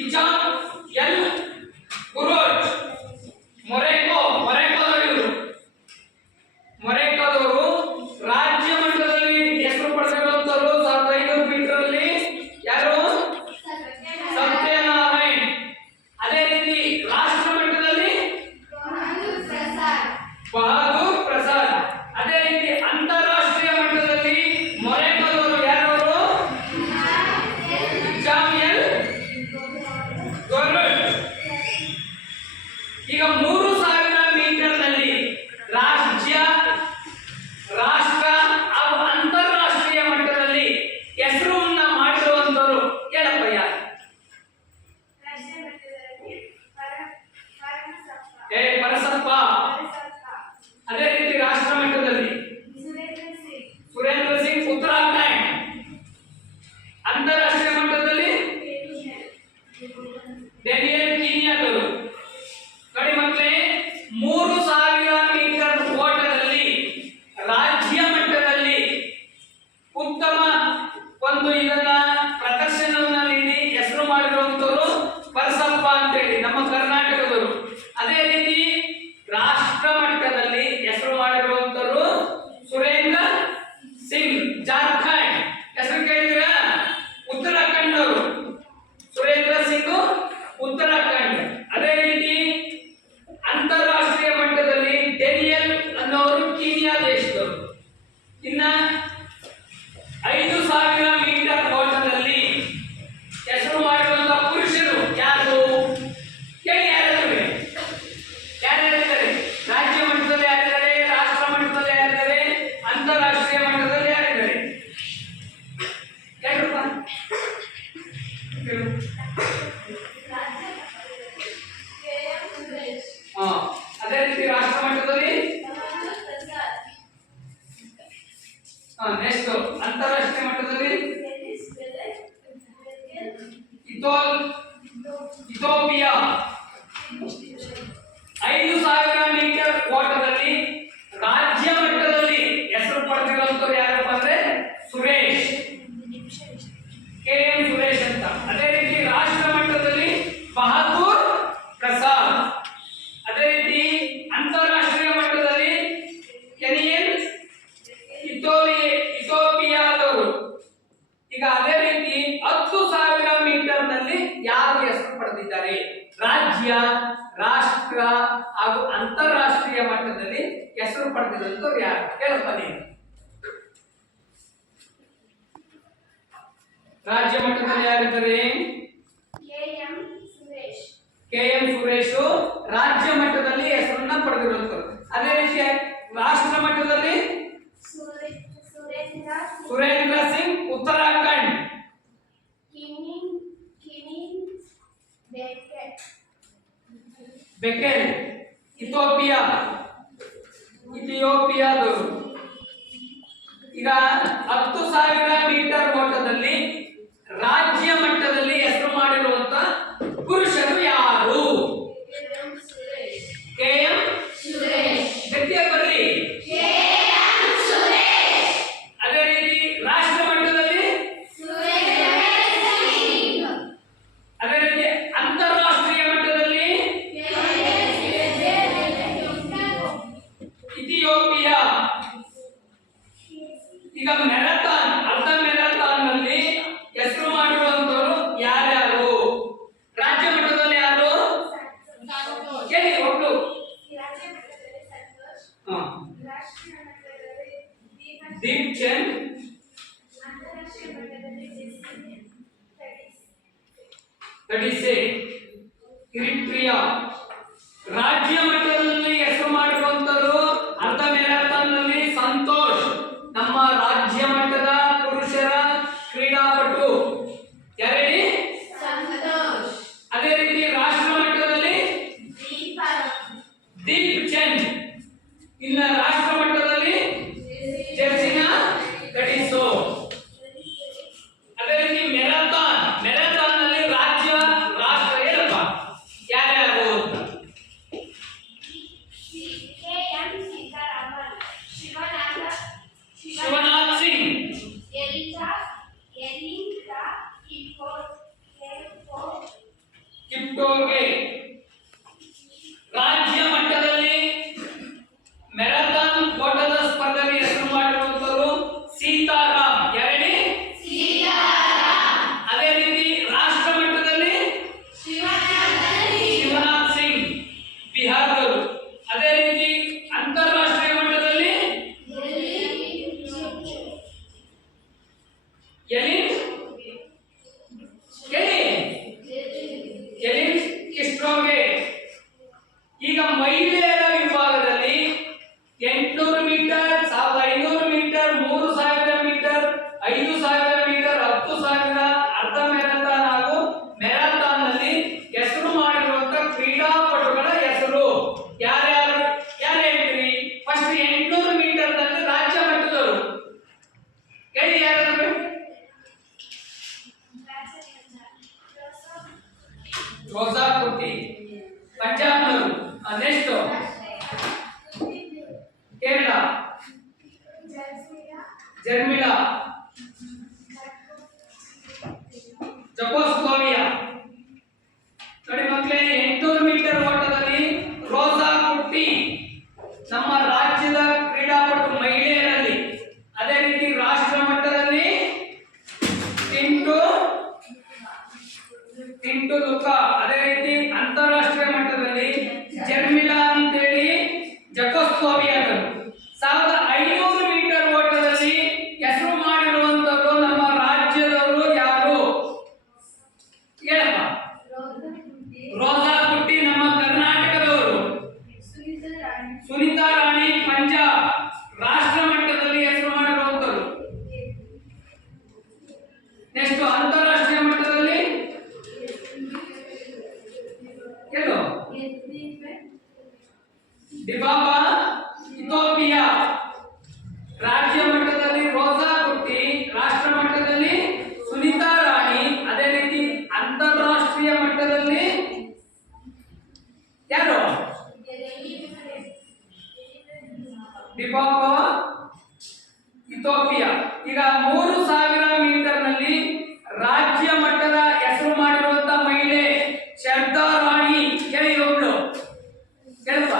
ಇಚಾಮ್ ಎಲ್ ಕುರೋಚ್ ಮೊರೆಕೋದವರು ರಾಜ್ಯ ಮಟ್ಟದಲ್ಲಿ ಹೆಸರು ಪಡೆದಿರುವಂತವರು 1500 ಮೀಟರ್ ಅಲ್ಲಿ ಯಾರು ಸತ್ಯನಾರಾಯಣ್. ಅದೇ ರೀತಿ ರಾಷ್ಟ್ರ ಮಟ್ಟದಲ್ಲಿ ಬಹದ್ದೂರ್ ಪ್ರಸಾದ್. ಅದೇ ರೀತಿ ಅಂತಾರಾಷ್ಟ್ರೀಯ ಮಟ್ಟದಲ್ಲಿ ಮೊರೆಕೋದವರು ಯಾರವರು ಜಾಮಿಯಲ್ ಗೋರ್ಮೆಂಟ್. ಈಗ 3000 ಮೀಟರ್ ನಲ್ಲಿ ರಾಷ್ಟ್ರ ಹಾಗೂ ಅಂತಾರಾಷ್ಟ್ರೀಯ ಮಟ್ಟದಲ್ಲಿ ಹೆಸರನ್ನ ಮಾಡಿರುವಂತವರು ಹೇಳಪ್ಪ ಯಾರು? ಪರಸಪ್ಪ. ಅದೇ ರೀತಿ ರಾಷ್ಟ್ರ ಮಟ್ಟದಲ್ಲಿ ಸುರೇಂದ್ರ ಸಿಂಗ್ ಉತ್ತರಾಖಂಡ್. ಅಂತಾರಾಷ್ಟ್ರೀಯ ಮಟ್ಟದಲ್ಲಿ ಡ್ಯಾನಿಯಲ್ ಕೀನ್ಯಾದವರು. ನೋಡಿ ಮಕ್ಕಳೇ, 3000 ಮೀಟರ್ ಓಟದಲ್ಲಿ ರಾಜ್ಯ ಮಟ್ಟದಲ್ಲಿ ಉತ್ತಮ ಒಂದು ಇದನ್ನ ಪ್ರದರ್ಶನವನ್ನ ನೀಡಿ ಹೆಸರು ಮಾಡಿರುವಂತವರು ಪರಸಪ್ಪ ಅಂತೇಳಿ ನಮ್ಮ ಕರ್ನಾಟಕದವರು. ಅದೇ ರೀತಿ ರಾಷ್ಟ್ರ ಮಟ್ಟದಲ್ಲಿ ಹೆಸರು ಮಾಡಿರುವಂತವರು ಸುರೇಂದ್ರ ಸಿಂಗ್ ಜಾರ್ಖಂಡ್. ಹೆಸರು ಕೇಳಿದಿರಾ? ಉತ್ತರಾಖಂಡ್ ಅವರು. ಸುರೇಂದ್ರ ಸಿಂಗ್ ಉತ್ತರಾಖಂಡ್. ಅದೇ ರೀತಿ ಅಂತಾರಾಷ್ಟ್ರೀಯ ಮಟ್ಟದಲ್ಲಿ ಡ್ಯಾನಿಯಲ್ ಅನ್ನೋರು ಕೀನ್ಯಾ ದೇಶದವರು. ಇನ್ನ 5000 ಮೀಟರ್ ಓಟದಲ್ಲಿ ಹೆಸರು ಮಾಡಿರುವಂತಹ ಪುರುಷರು ಯಾರು ಹೇಳಿ? ಯಾರ್ಯಾರಿದ್ದಾರೆ? ರಾಜ್ಯ ಮಟ್ಟದಲ್ಲಿ ಯಾರಿದ್ದಾರೆ? ರಾಷ್ಟ್ರ ಮಟ್ಟದಲ್ಲಿ ಯಾರಿದ್ದಾರೆ? ಅಂತಾರಾಷ್ಟ್ರೀಯ ಮಟ್ಟದಲ್ಲಿ ಯಾರಿದ್ದಾರೆ? ಯಾರು? ಅದೇ ರೀತಿ ರಾಷ್ಟ್ರ ಮಟ್ಟದಲ್ಲಿ ನೆಕ್ಸ್ಟ್ ಅಂತಾರಾಷ್ಟ್ರೀಯ ಮಟ್ಟದಲ್ಲಿ ಇಥಿಯೋಪಿಯಾ. 5000 ಮೀಟರ್ ಓಟದಲ್ಲಿ ರಾಜ್ಯ ಮಟ್ಟದಲ್ಲಿ ಹೆಸರು ಪಡೆದಿರುವಂತವ್ರು ಯಾರಪ್ಪ ಅಂದ್ರೆ ಸುರೇಶ್, KM ಸುರೇಶ್ ಅಂತ. ಅದೇ ರೀತಿ ರಾಷ್ಟ್ರ ಮಟ್ಟದಲ್ಲಿ ಬಹದ್ದೂರ್ ಪ್ರಸಾದ್. ಅದೇ ರೀತಿ ಅಂತಾರಾಷ್ಟ್ರೀಯ ಮಟ್ಟದಲ್ಲಿ ಕೆನಿಯನ್ ಇಥಿಯೋಪಿಯಾದವರು. ಈಗ ಅದೇ ರೀತಿ 10,000 ಮೀಟರ್ ನಲ್ಲಿ ಯಾರು ಹೆಸರು ಪಡೆದಿದ್ದಾರೆ? ರಾಜ್ಯ, ರಾಷ್ಟ್ರ ಹಾಗೂ ಅಂತಾರಾಷ್ಟ್ರೀಯ ಮಟ್ಟದಲ್ಲಿ ಹೆಸರು ಪಡೆದಿರುವಂತವ್ರು ಯಾರು ಹೇಳಪ್ಪ ನೀವು? ರಾಜ್ಯ ಮಟ್ಟದಲ್ಲಿ ಯಾರಿದ್ದಾರೆ? KM ಸುರೇಶ್ ರಾಜ್ಯ ಮಟ್ಟದಲ್ಲಿ ಹೆಸರನ್ನ ಪಡೆದಿರುವಂತವ್ರು. ಅದೇ ರೀತಿ ರಾಷ್ಟ್ರ ಮಟ್ಟದಲ್ಲಿ ಸುರೇಂದ್ರ ಸಿಂಗ್ ಉತ್ತರಾಖಂಡ್. ಬೆಕೆಲ್ ಇಥಿಯೋಪಿಯಾದವರು. ಈಗ 10,000 ಮೀಟರ್ ಓಟದಲ್ಲಿ ರಾಜ್ಯ ಮಟ್ಟದಲ್ಲಿ ಹೆಸರು ಮಾಡಿರುವಂತ ಪುರುಷರು ಯಾರು? KM ಗಟ್ಟಿಯಾಗಿ ಬರಲಿ. ಅದೇ ರೀತಿ ರಾಷ್ಟ್ರ ಮಟ್ಟದಲ್ಲಿ, ಅದೇ ರೀತಿ ಅಂತಾರಾಷ್ಟ್ರೀಯ ಮಟ್ಟದಲ್ಲಿ ಇಥಿಯೋಪಿಯಾ. ಈಗ ಮ್ಯಾರಥಾನ್, ಅರ್ಧ ಮ್ಯಾರಥಾನ್ ನಲ್ಲಿ ಹೆಸರು ಮಾಡಿರುವಂತವರು ಯಾರ್ಯಾರು? ರಾಜ್ಯ ಮಟ್ಟದಲ್ಲಿ ಯಾರು ಹೇಳಿ ಒಟ್ಟು? ದೀಪ್ ಚಂದ್. ಇರಿಟ್ರಿಯಾ. ರಾಜ್ಯ ಮಟ್ಟದಲ್ಲಿ ಹೆಸರು ಮಾಡಿರುವಂತವರು ಅರ್ಧ ಮ್ಯಾರಥಾನ್ ನಲ್ಲಿ ಸಂತೋಷ್, ನಮ್ಮ ರಾಜ್ಯ ಮಟ್ಟದ ಪುರುಷರ ಕ್ರೀಡಾಪಟು. ಯಾರೇಳಿ? ಅದೇ ರೀತಿ ರಾಷ್ಟ್ರ ಮಟ್ಟದಲ್ಲಿ ದೀಪ್ ಚಂದ್. ಇನ್ನ ರಾಷ್ಟ್ರ ಮಟ್ಟದಲ್ಲಿ ಜೆರ್ಸಿನಾ ಕಡಿಸೋ. ಅದೇ ರೀತಿ ಮ್ಯಾರಥಾನ್ ನಲ್ಲಿ ರಾಜ್ಯ, ರಾಷ್ಟ್ರ ಹೇಳಪ್ಪ ಯಾರ್ಯಾರು ಅಂತ? ಕಿಪ್ಟೋಗೆ. ರಾಜ್ಯ ಮಟ್ಟದಲ್ಲಿ ಮ್ಯಾರಥಾನ್ ಓಟದ ಸ್ಪರ್ಧೆಗೆ ಹೆಸರು ಮಾಡಿರುವಂತವರು ಸೀತಾರಾಮ್. ಯಾರೇಳಿ? ಅದೇ ರೀತಿ ರಾಷ್ಟ್ರ ಮಟ್ಟದಲ್ಲಿ ಶಿವನಾಥ್ ಸಿಂಗ್ ಬಿಹಾರದವರು. ಅದೇ ರೀತಿ ಅಂತಾರಾಷ್ಟ್ರೀಯ ಮಟ್ಟದಲ್ಲಿ ಎಲಿನ್ ಕಿಸ್ಟೋಗೆ. ಈಗ ಮಹಿಳೆಯರ ವಿಭಾಗದಲ್ಲಿ 800 ಮೀಟರ್, 1500 ಮೀಟರ್, 3000 ಮೀಟರ್, 5000 ಮೀಟರ್, 10,000 ಅರ್ಧ ಮ್ಯಾರಥಾನ್ ಹಾಗೂ ಮ್ಯಾರಥಾನ್ ನಲ್ಲಿ ಹೆಸರು ಮಾಡಿರುವಂತಹ ಕ್ರೀಡಾಪಟುಗಳ ಹೆಸರು ಯಾರ್ಯಾರು ಹೇಳ್ತೀರಿ? ಫಸ್ಟ್ 800 ಮೀಟರ್ ನಲ್ಲಿ ರಾಜ್ಯ ಮಟ್ಟದವರು ಹೇಳಿ. ಯಾರಾದ್ರು? ರೋಜಾ ಕುಟ್ಟಿ ಪಂಜಾಬ್ನವರು. ನೆಕ್ಸ್ಟ್ ಕೇರಳ ಜರ್ಮಿಳಾ ಜಕೋಸ್ಲೋವಿಯಾ. ನೋಡಿ ಮಕ್ಕಳೇ, 800 ಮೀಟರ್ ಓಟದಲ್ಲಿ ರೋಜಾ ಕುಟ್ಟಿ ನಮ್ಮ ರಾಜ್ಯದ ಕ್ರೀಡಾಪಟು ಮಹಿಳೆಯರಲ್ಲಿ. ಅದೇ ರೀತಿ ರಾಷ್ಟ್ರ ಮಟ್ಟದಲ್ಲಿ ಟಿಂಟು ಲುಕಾ. ಅದೇ ರೀತಿ ಅಂತಾರಾಷ್ಟ್ರೀಯ ಮಟ್ಟದಲ್ಲಿ ಜರ್ಮಿಳಾ ಅಂತೇಳಿ ಜಕೋಸ್ಲೋವಿಯಾದವರು. 1500 ಮೀಟರ್ ಓಟದಲ್ಲಿ ಹೆಸರು ಮಾಡಿರುವಂತವರು ನಮ್ಮ ರಾಜ್ಯದವರು ಯಾರು ಹೇಳಪ್ಪ? ರೋಜಾ ಕುಟ್ಟಿ ನಮ್ಮ ಕರ್ನಾಟಕದವರು. ಸುನೀತಾ ರಾಣಿ ಪಂಜಾಬ್. ರಾಷ್ಟ್ರ ಮಟ್ಟದಲ್ಲಿ ಹೆಸರು ಮಾಡಿರುವಂತವರು. ನೆಕ್ಸ್ಟ್ ಅಂತಾರಾಷ್ಟ್ರೀಯ ಮಟ್ಟದಲ್ಲಿ ಏನು? ಡಿಬಾಬಾ ಇಥಿಯೋಪಿಯಾ. ರಾಜ್ಯ ಮಟ್ಟದಲ್ಲಿ ರೋಜಾ ಕುಟ್ಟಿ, ರಾಷ್ಟ್ರ ಮಟ್ಟದಲ್ಲಿ ಸುನೀತಾ ರಾಣಿ. ಅದೇ ರೀತಿ ಅಂತಾರಾಷ್ಟ್ರೀಯ ಮಟ್ಟದಲ್ಲಿ ಯಾರು? ಡಿಬಾಬಾ ಇಥಿಯೋಪಿಯಾ. ಈಗ 3000 ಮೀಟರ್ ನಲ್ಲಿ ರಾಜ್ಯ ಮಟ್ಟದ ಹೆಸರು ಮಾಡಿರುವಂತಹ ಮಹಿಳೆ ಶ್ರದ್ಧಾ ರಾಣಿ. ಹೇಳಿ ಒಬ್ಳು ಹೇಳಪ್ಪ.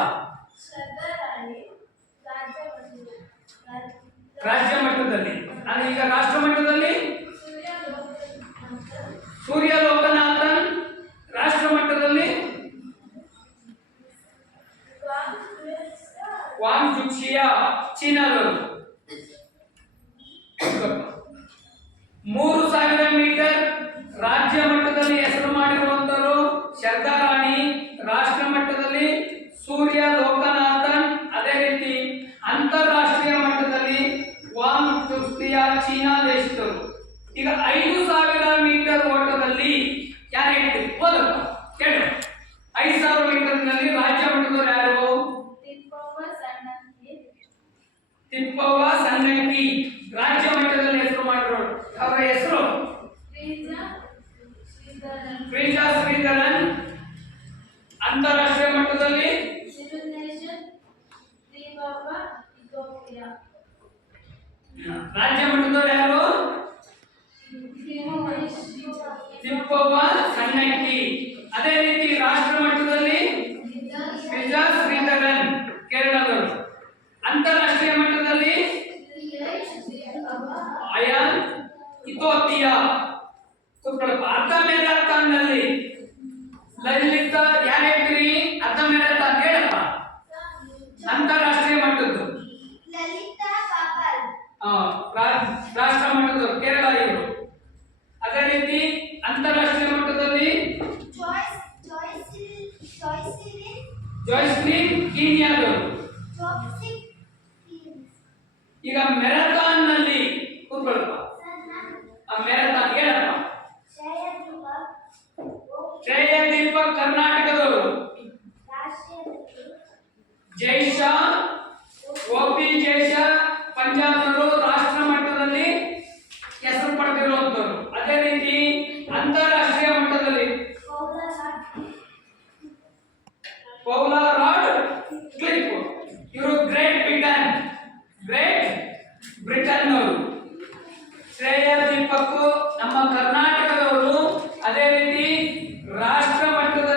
ರಾಜ್ಯ ಮಟ್ಟದಲ್ಲಿ. ಈಗ ರಾಷ್ಟ್ರ ಮಟ್ಟದಲ್ಲಿ ಸೂರ್ಯ ಲೋಕನಾಥನ್. ರಾಷ್ಟ್ರ ಮಟ್ಟದಲ್ಲಿ ವಾಂಗ್ ಜುಕ್ಷಿಯಾ ಚೀನಾದವರು. 3000 ಮೀಟರ್ ರಾಜ್ಯ ಮಟ್ಟದಲ್ಲಿ ಹೆಸರು ಮಾಡಿರುವಂತವರು ಶ್ರದ್ಧಾ ರಾಣಿ. ರಾಷ್ಟ್ರ ಮಟ್ಟದಲ್ಲಿ ಸೂರ್ಯ ಲೋಕನಾಥನ್. ಅದೇ ರೀತಿ ಅಂತಾರಾಷ್ಟ್ರೀಯ ಮಟ್ಟದಲ್ಲಿ ವಾಂಗ್ ಜುಕ್ಷಿಯಾ ಚೀನಾ ದೇಶದವರು. ಈಗ 5000 ಮೀಟರ್ ಓಟದಲ್ಲಿ ಯಾರು ಹೇಳ್ತೀವಿ? ಓದಪ್ಪ ಕೇಳು. 5000 ಮೀಟರ್ ನಲ್ಲಿ ರಾಜ್ಯ ಮಟ್ಟದವರು ಯಾರು? ತಿಪ್ಪವ್ವ ಸನ್ನಕ್ಕಿ. ರಾಜ್ಯ ಮಟ್ಟದಲ್ಲಿ ಹೆಸರು ಮಾಡಿರೋರು. ಅವರ ಹೆಸರು ಫ್ರೀಜಾ ಶ್ರೀಧರನ್. ಅಂತಾರಾಷ್ಟ್ರೀಯ ಮಟ್ಟದಲ್ಲಿ ರಾಜ್ಯ ಮಟ್ಟದವರು ಯಾರು? ತಿಪ್ಪವ್ವ ಸನ್ನಕ್ಕಿ. ಅದೇ ರೀತಿ ರಾಷ್ಟ್ರ ಮಟ್ಟದಲ್ಲಿ ಫ್ರೀಜಾ ಶ್ರೀಧರನ್ ಕೇರಳದವರು. ಅಂತಾರಾಷ್ಟ್ರೀಯ ಮಟ್ಟದಲ್ಲಿ ಅಯಾನ್ ಇಥಿಯೋಪಿಯಾ. ಅರ್ಧ ಮ್ಯಾರಥಾನ್ ನಲ್ಲಿ ಲಲಿತಾ ಯಾರು ಹೇಳ್ತೀರಿ? ಅರ್ಧ ಮ್ಯಾರಥಾನ್ ಹೇಳಪ್ಪ. ಅಂತಾರಾಷ್ಟ್ರೀಯ ಮಟ್ಟದ್ದು ರಾಷ್ಟ್ರ ಮಟ್ಟದವರು ಕೇರಳ ಇವರು. ಅದೇ ರೀತಿ ಅಂತಾರಾಷ್ಟ್ರೀಯ ಮಟ್ಟದಲ್ಲಿ ಜಾಯ್ಸ್ಲಿನ್ ಕೀನ್ಯಾದವರು. ಈಗ ಮ್ಯಾರಥಾನ್ ನಲ್ಲಿ ಕೂತ್ಕೊಳ್ಳಪ್ಪ. ಮ್ಯಾರಥಾನ್ ಹೇಳಪ್ಪ. ಶ್ರೇಯಾ ದೀಪಕ್ ಕರ್ನಾಟಕದವರು. ಜೈಶಾ ಓಪಿ ಜೈಶಾ ಪಂಜಾಬ್ನವರು. ರಾಷ್ಟ್ರ ಮಟ್ಟದಲ್ಲಿ ಹೆಸರು ಪಡೆದಿರುವಂತವರು. ಅದೇ ರೀತಿ ಅಂತಾರಾಷ್ಟ್ರೀಯ ಮಟ್ಟದಲ್ಲಿ ಪೌಲಾ ರಾಡ್ ಕ್ಲಿಪ್. ಇವರು ಗ್ರೇಟ್ ಬ್ರಿಟನ್ ಅವರು. ಶ್ರೇಯಾ ದೀಪಕ್ ನಮ್ಮ ಕರ್ನಾಟಕದವರು. ಅದೇ ರೀತಿ ರಾಷ್ಟ್ರ ಮಟ್ಟದಲ್ಲಿ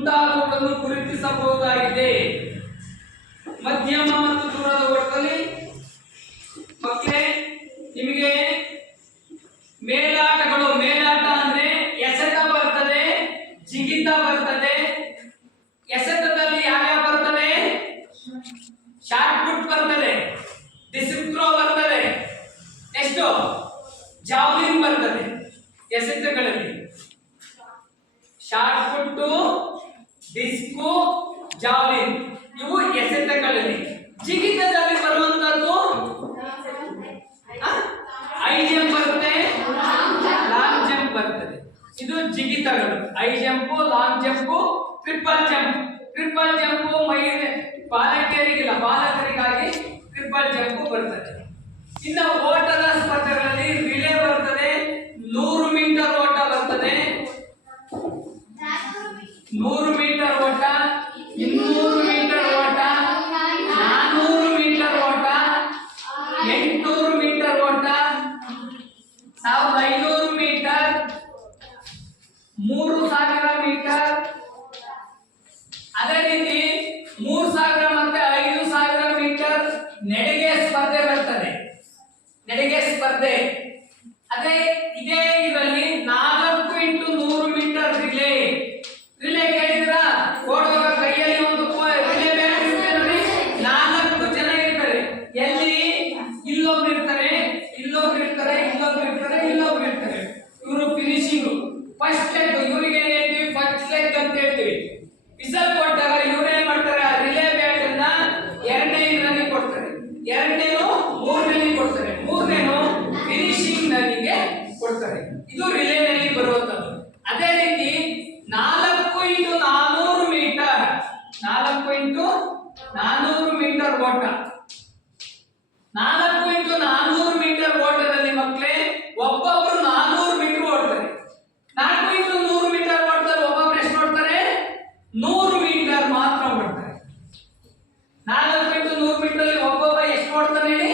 ಮುಂತಾದವುಗಳನ್ನು ಗುರುತಿಸಬಹುದಾಗಿದೆ. ಮಧ್ಯಮ ಮತ್ತು ದೂರದ ಓಟದಲ್ಲಿ ಮಕ್ಕಳೇ ನಿಮಗೆ ಮೇಲಾಟಗಳು, ಮೇಲಾಟ ಅಂದ್ರೆ ಎಸೆತ ಬರ್ತದೆ, ಜಿಗಿತ ಬರ್ತದೆ. ಎಸೆತದಲ್ಲಿ ಯಾವ್ಯಾವ ಬರ್ತದೆ? ಶಾರ್ಟ್ ಪುಟ್ ಬರ್ತದೆ, ಡಿಸ್ಕ್ ಥ್ರೋ ಬರ್ತದೆ, ಎಷ್ಟು ಜಾವ್ಲಿನ್ ಬರ್ತದೆ. ಎಸೆತಗಳಲ್ಲಿ ಶಾರ್ಟ್ ಪುಟ್, ಡಿಸ್ಕು, ಜಾವ್ಲಿನ್ ಇವು ಎಸೆತಗಳಲ್ಲಿ. ಜಿಗಿತದಲ್ಲಿ ಬರುವಂತದ್ದು ಹೈ ಜಂಪ್ ಬರುತ್ತೆ, ಲಾಂಗ್ ಜಂಪ್ ಬರ್ತದೆ. ಇದು ಜಿಗಿತಗಳು. High jump, long jump, triple jump. Triple jump ಬಾಲಕರಿಗಾಗಿ ಟ್ರಿಪಲ್ ಜಂಪ್ ಬರ್ತದೆ. ಇನ್ನು ಓಟದ ಸ್ಪರ್ಧೆಗಳಲ್ಲಿ ರಿಲೇ ಬರ್ತದೆ, 100 ಮೀಟರ್ ಓಟ ಬರ್ತದೆ, 100 ಮೀಟರ್ ಓಟ, 200 ಮೀಟರ್ ಓಟ, 400 ಮೀಟರ್ ಓಟ, 800 ಮೀಟರ್ ಓಟ, 1500 ಮೀಟರ್, 3000 ಮೀಟರ್. ಅದೇ ರೀತಿ 3000 ಮತ್ತೆ 5000 ಮೀಟರ್ ನೆಡಿಗೆ ಸ್ಪರ್ಧೆ ಬರ್ತದೆ, ನೆಡಿಗೆ ಸ್ಪರ್ಧೆ. ಅದೇ ಇದೇ ಇದರಲ್ಲಿ 4x100 ಮೀಟರ್ ರಿಲೇ. ರಿಲೇ ಕೇಳಿದ್ರಾ? ಓಡುವಾಗ ಕೈಯಲ್ಲಿ ಒಂದು ರಿಲೇ ಬ್ಯಾಟ್ ಇರುತ್ತೆ ನೋಡಿ, 4 ಜನ ಇರ್ತಾರೆ. ಎಲ್ಲಿ? ಇಲ್ಲೊಬ್ರು ಇರ್ತಾರೆ, ಇಲ್ಲೊಬ್ರು ಇರ್ತಾರೆ, ಇಲ್ಲೊಬ್ರು ಇರ್ತಾರೆ, ಇಲ್ಲೊಬ್ರು ಇರ್ತಾರೆ. ಇವರು ಫಿನಿಶಿಂಗ್ ಫಸ್ಟ್ ಲೆಗ್. ಇವರಿಗೆ ಏನ್ ಹೇಳ್ತೀವಿ? ಫಸ್ಟ್ ಲೆಗ್ ಅಂತ ಹೇಳ್ತೀವಿ. ವಿಸಲ್ ಕೊಟ್ಟಾಗ ಇವ್ರು ಏನ್ ಮಾಡ್ತಾರೆ? ಆ ರಿಲೇ ಬ್ಯಾಟ್ ಅನ್ನ ಎರಡನೇ ಇದರಲ್ಲಿ ಕೊಡ್ತಾರೆ, ಎರಡನೇನು ಮೂರನೇಲಿ ಕೊಡ್ತಾರೆ, ಮೂರನೇನು ಫಿನಿಶಿಂಗ್ ನಲ್ಲಿ ಕೊಡ್ತಾರೆ. ಇದು ರಿಲೇನಲ್ಲಿ ಬರುವಂತದ್ದು. ಅದೇ ರೀತಿ 4x400 ಮೀಟರ್, 4x400 ಮೀಟರ್ ಓಟ. 4x400 ಮೀಟರ್ ಓಟದಲ್ಲಿ ಮಕ್ಕಳೇ ಒಬ್ಬೊಬ್ರು 400 ಮೀಟರ್ ಓಡ್ತಾರೆ. 4x100 ಮೀಟರ್ ಓಟದಲ್ಲಿ ಒಬ್ಬೊಬ್ರು ಎಷ್ಟು ಓಡ್ತಾರೆ? 100 ಮೀಟರ್ ಮಾತ್ರ ಓಡ್ತಾರೆ. 4x100 ಮೀಟರ್ ಅಲ್ಲಿ ಒಬ್ಬೊಬ್ಬ ಎಷ್ಟು ಓಡ್ತಾನೆ ಹೇಳಿ?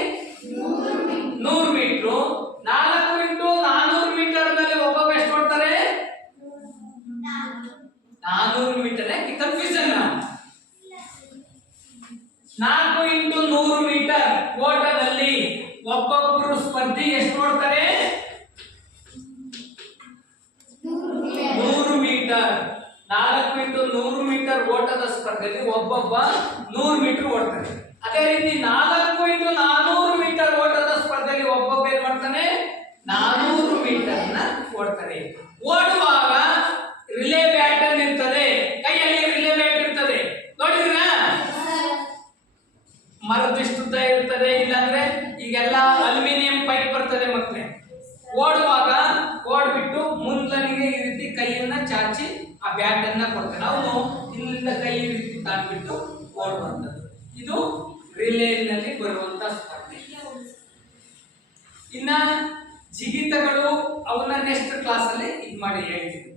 100 ಮೀಟರ್. 4x400 ಮೀಟರ್ ನಲ್ಲಿ ಒಬ್ಬೊಬ್ಬ ಎಷ್ಟು ಓಡ್ತಾರೆ? 400 ಮೀಟರ್. ಕನ್ಫ್ಯೂಷನ್. 4x100 ಮೀಟರ್ ಓಟದಲ್ಲಿ ಒಬ್ಬೊಬ್ಬರು ಸ್ಪರ್ಧಿ ಎಷ್ಟು ಓಡ್ತಾರೆ? 100 ಮೀಟರ್. 4x100 ಮೀಟರ್ ಓಟದ ಸ್ಪರ್ಧೆಯಲ್ಲಿ ಒಬ್ಬೊಬ್ಬ 100 ಮೀಟರ್ ಓಡ್ತಾರೆ. ಅದೇ ರೀತಿ 4x400 ಮೀಟರ್ ಓಟದ ಸ್ಪರ್ಧೆಯಲ್ಲಿ ಒಬ್ಬೊಬ್ಬ ಏನ್ ಮಾಡ್ತಾನೆ? 400 ಮೀಟರ್ ನ ಓಡ್ತಾರೆ. ಓಡುವಾಗ ರಿಲೇ ಬ್ಯಾಟ್ ಅನ್ನು ಇರ್ತದೆ, ಕೈಯಲ್ಲಿ ರಿಲೇ ಬ್ಯಾಟ್ ಇರ್ತದೆ, ನೋಡಿದ್ರಾ? ಮರದಿಷ್ಟುದ್ದ ಇರ್ತದೆ, ಇಲ್ಲಾಂದ್ರೆ ಈಗೆಲ್ಲ ಅಲ್ಯೂಮಿನಿಯಂ ಪೈಪ್ ಬರ್ತದೆ ಮಕ್ಕಳೇ. ಓಡುವಾಗ ಓಡ್ಬಿಟ್ಟು ಮುಂದನಿಗೆ ಈ ರೀತಿ ಕೈಯನ್ನ ಚಾಚಿ ಆ ಬ್ಯಾಟ್ ಅನ್ನ ಕೊಡ್ತಾನೆ. ಅವನು ಇಲ್ಲಿಂದ ಕೈ ಈ ರೀತಿ ತಾಡ್ಬಿಟ್ಟು ಓಡುವಂಥದ್ದು. ಇದು ರಿಲೇನಲ್ಲಿ ಬರುವಂತ ಸ್ಪರ್ಧೆ. ಇನ್ನ ಜಿಗಿತಗಳು ಅವನ್ನ ನೆಕ್ಸ್ಟ್ ಕ್ಲಾಸ್ ಅಲ್ಲಿ ಇದು ಮಾಡಿ ಹೇಳ್ತೀನಿ.